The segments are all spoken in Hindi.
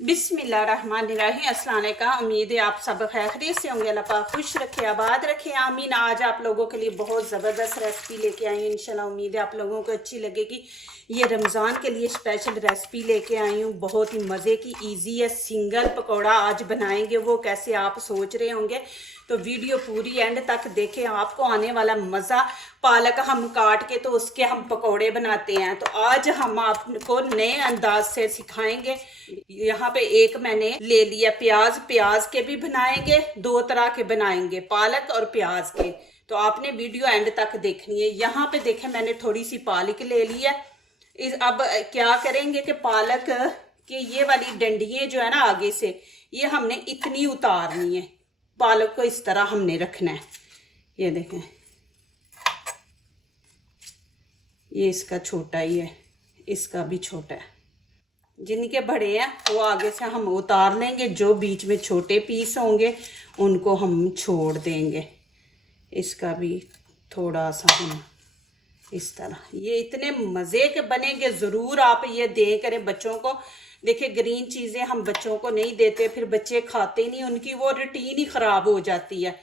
बिस्मिल्लाहिर्रहमानिर्रहीम। अस्सलाम वालेकुम। उम्मीद है आप सब खैरियत से होंगे। अल्लाह पाक खुश रखे, आबाद रखे, आमीन। आज आप लोगों के लिए बहुत ज़बरदस्त रेसिपी लेके आई हूँ। इंशाल्लाह उम्मीद है आप लोगों को अच्छी लगेगी। ये रमज़ान के लिए स्पेशल रेसिपी लेके आई हूँ, बहुत ही मज़े की, इजी है। सिंगल पकौड़ा आज बनाएंगे, वो कैसे आप सोच रहे होंगे, तो वीडियो पूरी एंड तक देखें, आपको आने वाला मज़ा। पालक हम काट के तो उसके हम पकौड़े बनाते हैं, तो आज हम आपको नए अंदाज से सिखाएंगे। यहाँ पे एक मैंने ले लिया प्याज, प्याज के भी बनाएंगे, दो तरह के बनाएंगे, पालक और प्याज के। तो आपने वीडियो एंड तक देखनी है। यहाँ पे देखें मैंने थोड़ी सी पालक ले ली है। अब क्या करेंगे कि पालक के ये वाली डंडियाँ जो है ना आगे से, ये हमने इतनी उतारनी है। पालक को इस तरह हमने रखना है। ये देखें, ये इसका छोटा ही है, इसका भी छोटा है। जिनके बड़े हैं वो आगे से हम उतार लेंगे, जो बीच में छोटे पीस होंगे उनको हम छोड़ देंगे। इसका भी थोड़ा सा हम इस तरह। ये इतने मज़े के बनेंगे, ज़रूर आप ये दें करें बच्चों को। देखिए ग्रीन चीज़ें हम बच्चों को नहीं देते, फिर बच्चे खाते नहीं, उनकी वो रूटीन ही ख़राब हो जाती है,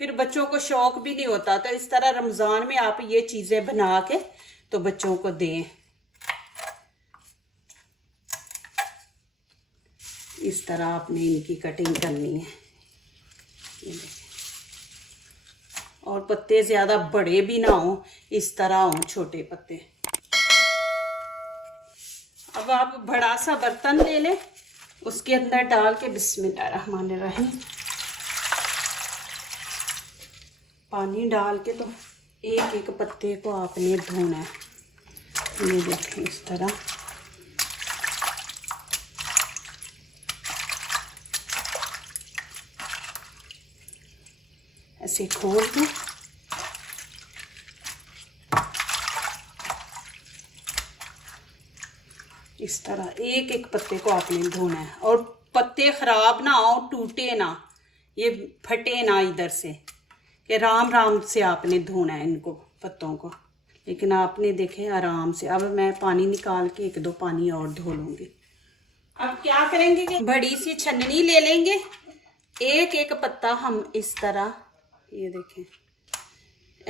फिर बच्चों को शौक़ भी नहीं होता। तो इस तरह रमज़ान में आप ये चीज़ें बना के तो बच्चों को दें। इस तरह आपने इनकी कटिंग करनी है। ये देखिए, और पत्ते ज़्यादा बड़े भी ना हो, इस तरह हो छोटे पत्ते। अब आप बड़ा सा बर्तन ले लें, उसके अंदर डाल के बिस्मिल्लाहिर्रहमानिर्रहीम पानी डाल के तो एक एक पत्ते को आपने धोना है। ये देखें इस तरह। ऐसे खोल के इस तरह एक एक पत्ते को आपने धोना है। और पत्ते ख़राब ना हो, टूटे ना, ये फटे ना इधर से, कि राम राम से आपने धोना है इनको पत्तों को। लेकिन आपने देखे आराम से। अब मैं पानी निकाल के एक दो पानी और धो लूँगी। अब क्या करेंगे कि बड़ी सी छन्नी ले लेंगे, एक एक पत्ता हम इस तरह, ये देखें,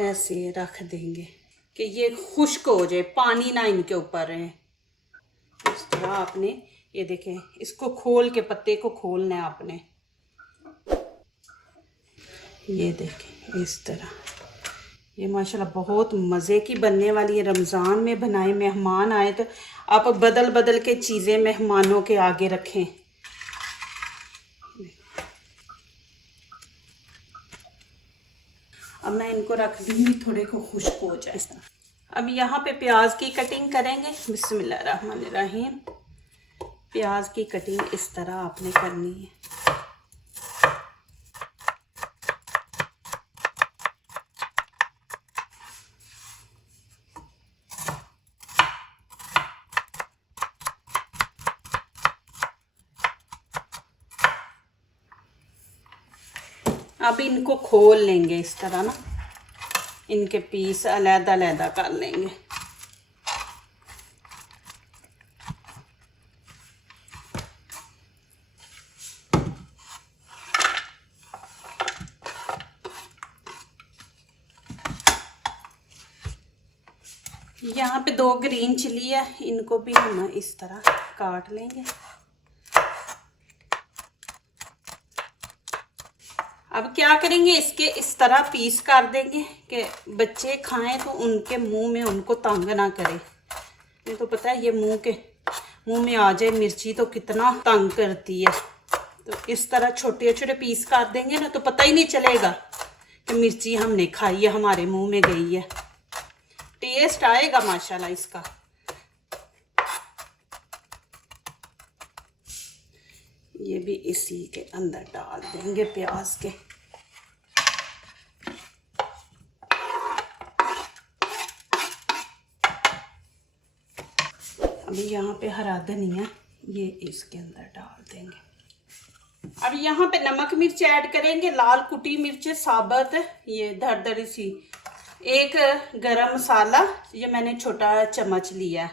ऐसे रख देंगे कि ये खुश्क हो जाए, पानी ना इनके ऊपर रहे। इस तरह आपने, ये देखें, इसको खोल के पत्ते को खोलना है आपने। ये देखें इस तरह। ये माशाल्लाह बहुत मज़े की बनने वाली है। रमज़ान में बनाए, मेहमान आए तो आप बदल बदल के चीज़ें मेहमानों के आगे रखें। अब मैं इनको रख दूँगी थोड़े को खुश्क हो जाए इस तरह। अब यहाँ पे प्याज की कटिंग करेंगे। बिस्मिल्लाहिर्रहमानिर्रहीम। प्याज की कटिंग इस तरह आपने करनी है। अब इनको खोल लेंगे इस तरह ना, इनके पीस अलग अलग कर लेंगे। यहाँ पे दो ग्रीन चिली है, इनको भी हम इस तरह काट लेंगे। अब क्या करेंगे, इसके इस तरह पीस कर देंगे कि बच्चे खाएं तो उनके मुंह में उनको तंग ना करे। ये तो पता है, ये मुंह में आ जाए मिर्ची तो कितना तंग करती है। तो इस तरह छोटे छोटे पीस कर देंगे ना, तो पता ही नहीं चलेगा कि मिर्ची हमने खाई है, हमारे मुंह में गई है। टेस्ट आएगा माशाल्लाह इसका। ये भी इसी के अंदर डाल देंगे प्याज के। अभी यहाँ पे हरा धनिया, ये इसके अंदर डाल देंगे। अब यहाँ पे नमक मिर्च ऐड करेंगे, लाल कुटी मिर्च साबुत, ये दरदरी सी। एक गरम मसाला, ये मैंने छोटा चम्मच लिया।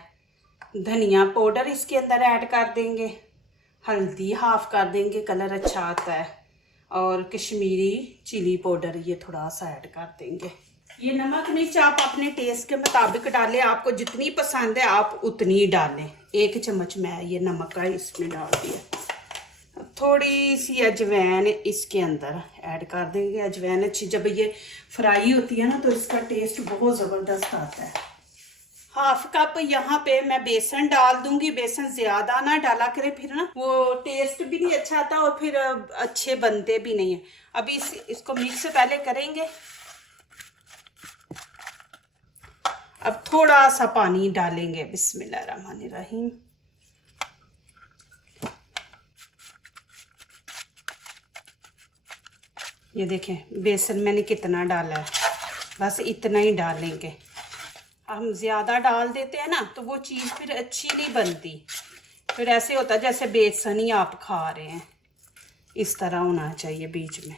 धनिया पाउडर इसके अंदर ऐड कर देंगे। हल्दी हाफ कर देंगे, कलर अच्छा आता है। और कश्मीरी चिली पाउडर ये थोड़ा सा ऐड कर देंगे। ये नमक मिर्च आप अपने टेस्ट के मुताबिक डालें, आपको जितनी पसंद है आप उतनी डालें। 1 चम्मच मैं ये नमक का इसमें डाल दिया। थोड़ी सी अजवाइन इसके अंदर ऐड कर देंगे। अजवाइन अच्छी जब ये फ्राई होती है ना तो इसका टेस्ट बहुत ज़बरदस्त आता है। हाफ कप यहाँ पे मैं बेसन डाल दूंगी। बेसन ज़्यादा ना डाला करें, फिर ना वो टेस्ट भी नहीं अच्छा आता और फिर अच्छे बनते भी नहीं है। अभी इसको मिक्स पहले करेंगे। अब थोड़ा सा पानी डालेंगे। बिस्मिल्लाहिर्रहमानिर्रहीम। ये देखें बेसन मैंने कितना डाला है, बस इतना ही डालेंगे। हम ज़्यादा डाल देते हैं ना तो वो चीज़ फिर अच्छी नहीं बनती, फिर ऐसे होता है जैसे बेसन ही आप खा रहे हैं। इस तरह होना चाहिए बीच में।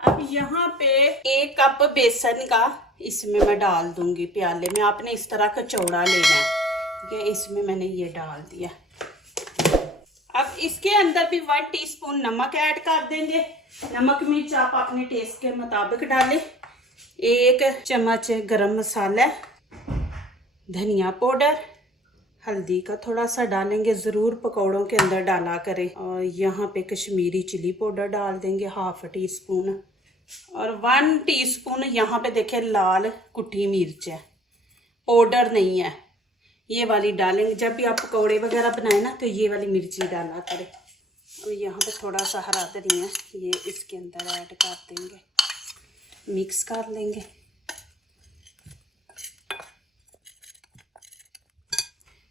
अब यहाँ पे 1 कप बेसन का इसमें मैं डाल दूंगी प्याले में। आपने इस तरह का चौड़ा लेना है, ठीक है। इसमें मैंने ये डाल दिया। अब इसके अंदर भी 1 टीस्पून नमक ऐड कर देंगे। नमक मिर्च आप अपने टेस्ट के मुताबिक डालें। 1 चम्मच गरम मसाला, धनिया पाउडर, हल्दी का थोड़ा सा डालेंगे, ज़रूर पकौड़ों के अंदर डाला करें। और यहाँ पे कश्मीरी चिली पाउडर डाल देंगे 1/2 टीस्पून। और 1 टीस्पून यहाँ पे देखें लाल कुटी मिर्च है, पाउडर नहीं है, ये वाली डालेंगे। जब भी आप पकौड़े वगैरह बनाए ना तो ये वाली मिर्ची डाला करें। और यहाँ पे थोड़ा सा हरा धनिया ये इसके अंदर ऐड कर देंगे, मिक्स कर लेंगे।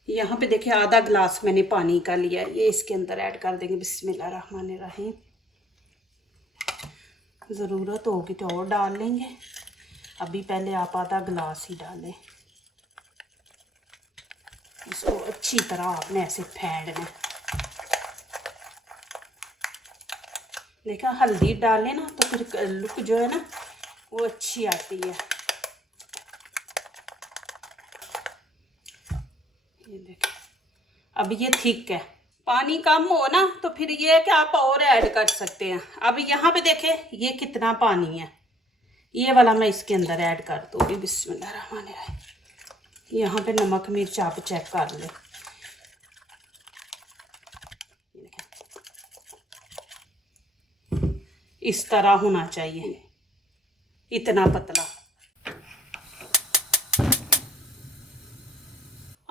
यहाँ पे देखिए आधा गिलास मैंने पानी का लिया, ये इसके अंदर ऐड कर देंगे। बिस्मिल्लाहिर्रहमानिर्रहीम। ज़रूरत होगी तो और डाल लेंगे, अभी पहले आप आधा गिलास ही डालें। इसको अच्छी तरह आपने ऐसे फेंटना। देखा हल्दी डालें ना तो फिर लुक जो है ना वो अच्छी आती है। ये देखिए अब ये ठीक है। पानी कम हो ना तो फिर ये है कि आप और ऐड कर सकते हैं। अब यहाँ पे देखें ये कितना पानी है, ये वाला मैं इसके अंदर ऐड कर दूँगी। बिस्मिल्लाहिर्रहमानिर्रहीम। यहाँ पे नमक मिर्च आप चेक कर लें। इस तरह होना चाहिए, इतना पतला।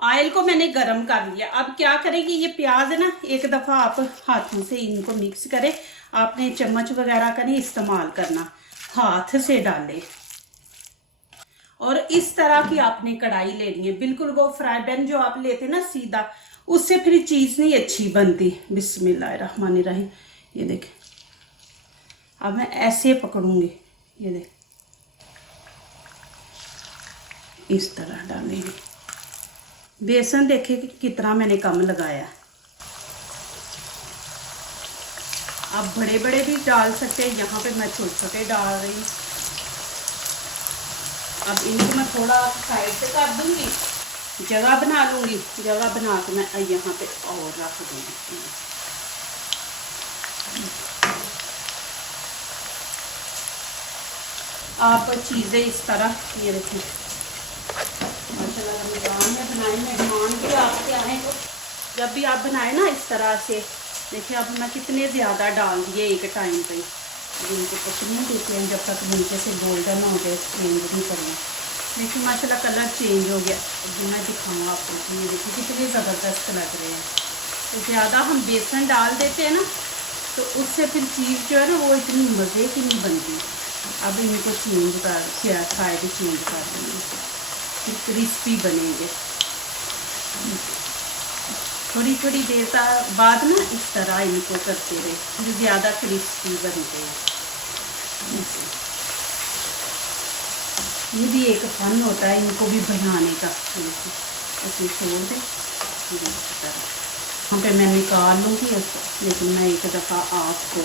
ऑयल को मैंने गरम कर लिया। अब क्या करेंगे, ये प्याज है ना, एक दफ़ा आप हाथों से इनको मिक्स करें। आपने चम्मच वगैरह का नहीं इस्तेमाल करना, हाथ से डालें। और इस तरह की आपने कढ़ाई लेनी है, बिल्कुल वो फ्राई पैन जो आप लेते ना सीधा, उससे फिर चीज़ नहीं अच्छी बनती। बिस्मिल्लाहिर्रहमानिर्रहीम। ये देखें अब मैं ऐसे पकड़ूंगी, ये देख इस तरह डालेंगे। बेसन देखे कि कितना मैंने कम लगाया। आप बड़े बड़े भी डाल सकते हैं, यहाँ पे मैं छोटे छोटे डाल रही हूँ। अब इनको मैं थोड़ा साइड पे कर दूंगी, जगह बना लूँगी। जगह बना के मैं यहाँ पे और रख दूँगी। आप चीज़ें इस तरह ये रखें। माशाल्लाह रमज़ान में बनाए, मेहमान भी आपके आए तो जब भी आप बनाए ना इस तरह से। देखिए अब मैं कितने ज़्यादा डाल दिए एक टाइम पे। इनको पकड़ने देते हैं जब तक नीचे से गोल्डन हो जाए, चेंज नहीं करना। देखिए माशाल्लाह कलर चेंज हो गया। अब मैं दिखाऊँ आपको, ये देखिए कितने ज़बरदस्त लग रहे हैं। तो ज़्यादा हम बेसन डाल देते हैं ना तो उससे फिर चीज़ जो है ना वो इतनी मज़े की नहीं बनती। अब इनको चेंज कर, साइड चेंज कर देंगे, फिर क्रिस्पी बनेंगे। थोड़ी थोड़ी देर बाद ना इस तरह इनको करते रहे, फिर ज़्यादा क्रिस्पी बनते हैं। ये भी एक फन होता है इनको भी बनाने का। ऐसे छोड़ दें इस तरह। यहाँ पे मैं निकाल लूँगी इसको, लेकिन मैं एक दफ़ा आपको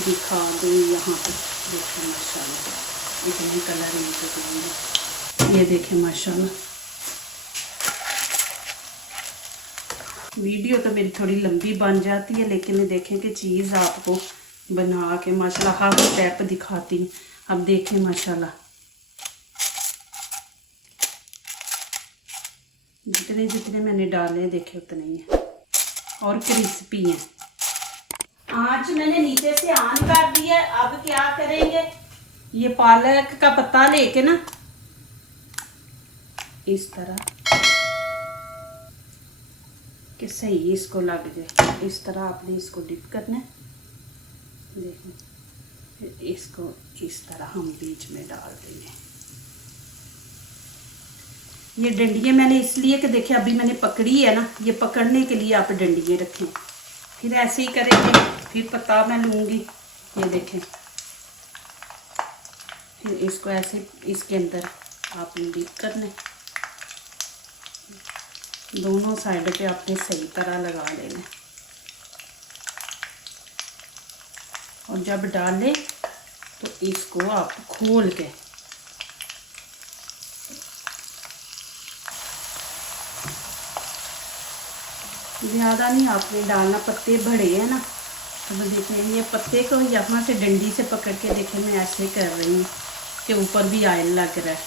दिखा दूँ। यहाँ पे देखें माशाल्लाह इतने कलर इनके देंगे। ये देखें माशाल्लाह वीडियो तो मेरी थोड़ी लंबी बन जाती है, लेकिन देखें कि चीज़ आपको बना के माशाल्लाह हर स्टेप दिखाती हूँ। अब देखें माशाल्लाह जितने जितने मैंने डाले देखे उतने ही है और क्रिस्पी हैं। आँच मैंने नीचे से ऑन कर दिया है। अब क्या करेंगे, ये पालक का पत्ता लेके ना इस तरह कि सही इसको लग जाए, इस तरह आपने इसको डिप करना है। देखो फिर इसको इस तरह हम बीच में डाल देंगे। ये डंडियाँ मैंने इसलिए कि देखिए अभी मैंने पकड़ी है ना, ये पकड़ने के लिए आप डंडियाँ रखें। फिर ऐसे ही करेंगे, फिर पत्ता मैं लूँगी, ये देखें, फिर इसको ऐसे इसके अंदर आपने डिप करना है। दोनों साइड पे आपने सही तरह लगा लेना है। और जब डालें तो इसको आप खोल के ज़्यादा नहीं आपने डालना, पत्ते बड़े हैं ना। तो देखें ये पत्ते को यहाँ से डंडी से पकड़ के देखें मैं ऐसे कर रही हूँ कि ऊपर भी ऑयल लग रहा है।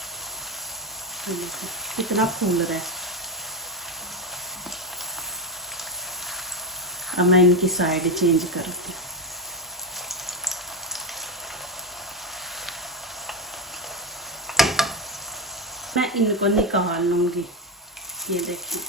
देखो कितना फूल रहा है। अब मैं इनकी साइड चेंज करती हूँ। मैं इनको निकाल लूँगी, ये देखिए।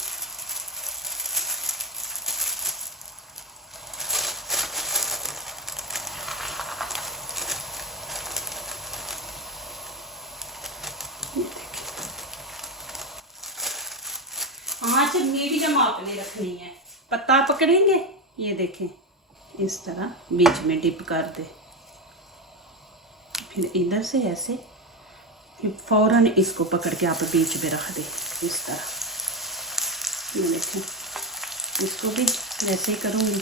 आँच मीडियम आपने रखनी है। पत्ता पकड़ेंगे, ये देखें इस तरह बीच में डिप कर दे, फिर इधर से ऐसे, फिर फौरन इसको पकड़ के आप बीच में रख दे इस तरह। ये देखें इसको भी वैसे ही करूँगी।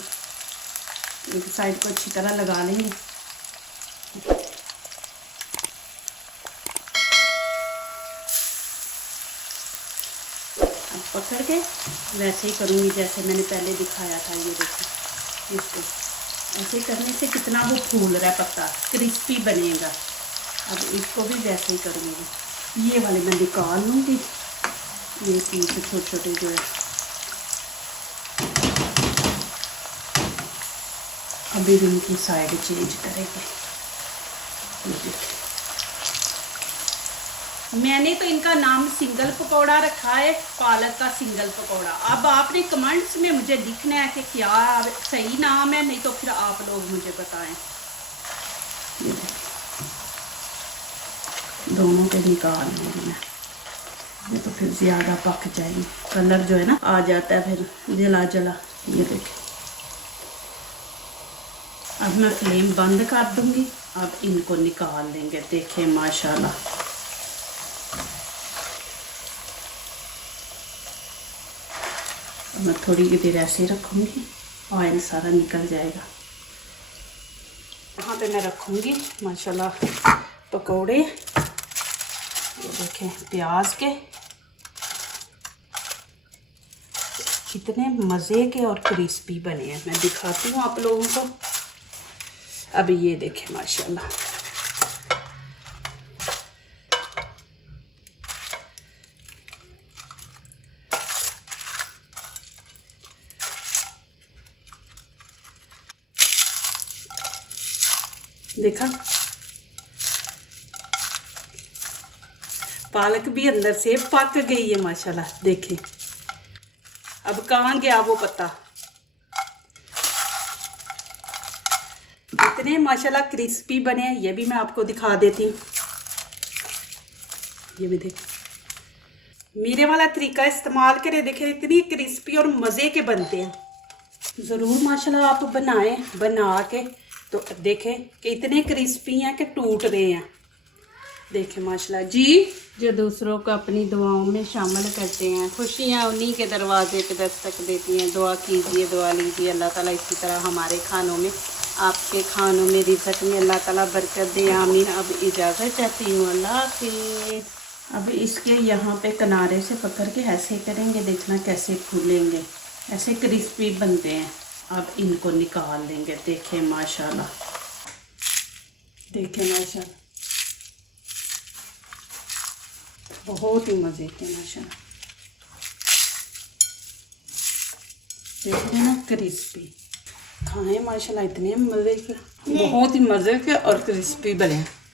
एक साइड को अच्छी तरह लगा लेंगे। अब पकड़ के वैसे ही करूँगी जैसे मैंने पहले दिखाया था। ये देखो इसको ऐसे करने से कितना वो फूल रहा है, पत्ता क्रिस्पी बनेगा। अब इसको भी वैसे ही करूँगी। ये वाले मैं निकाल लूँगी, ये पीस छोटे छोटे जो है। अभी भी इनकी साइड चेंज करेंगे। मैंने तो इनका नाम सिंगल पकौड़ा रखा है, पालक का सिंगल पकौड़ा। अब आपने कमेंट्स में मुझे लिखना है कि क्या सही नाम है, नहीं तो फिर आप लोग मुझे बताएं। दोनों के निकाल लूँगी मैं, ये तो फिर ज़्यादा पक जाएंगे। कलर जो है ना आ जाता है फिर जला जला। ये देखें अब मैं फ्लेम बंद कर दूँगी। अब इनको निकाल लेंगे। देखें माशाल्लाह मैं थोड़ी देर ऐसे रखूँगी, ऑयल सारा निकल जाएगा। यहाँ पे मैं रखूँगी माशाल्लाह पकौड़े। ये देखें प्याज के कितने मज़े के और क्रिस्पी बने हैं। मैं दिखाती हूँ आप लोगों को। अब ये देखें माशाल्लाह देखा, पालक भी अंदर से पक गई है माशाल्लाह। देखें अब कहाँ गया वो पत्ता। इतने माशाल्लाह क्रिस्पी बने हैं। ये भी मैं आपको दिखा देती हूँ। ये भी देख, मेरे वाला तरीका इस्तेमाल करें, देखें इतनी क्रिस्पी और मज़े के बनते हैं। ज़रूर माशाल्लाह आप बनाएं, बना के तो देखें कि इतने क्रिस्पी हैं कि टूट रहे हैं। देखें माशाल्लाह जी। जो दूसरों को अपनी दुआओं में शामिल करते हैं, खुशियाँ उन्हीं के दरवाजे पे दस्तक देती हैं। दुआ कीजिए, दुआ लीजिए, अल्लाह ताला इसी तरह हमारे खानों में, आपके खानों में, रिज़्क़ में अल्लाह ताला बरकत दे। आमीन। अब इजाज़त चाहती हूँ, अल्लाह हाफ़िज़। अब इसके यहाँ पे किनारे से पकड़ के ऐसे करेंगे, देखना कैसे फूलेंगे। ऐसे क्रिस्पी बनते हैं। अब इनको निकाल लेंगे। देखें माशाल्लाह, देखें माशाल्लाह, बहुत ही मज़े के माशाल्लाह। देखते हैं ना क्रिस्पी, खाएं माशाल्लाह, इतने मज़े के, बहुत ही मज़े के और क्रिस्पी बने।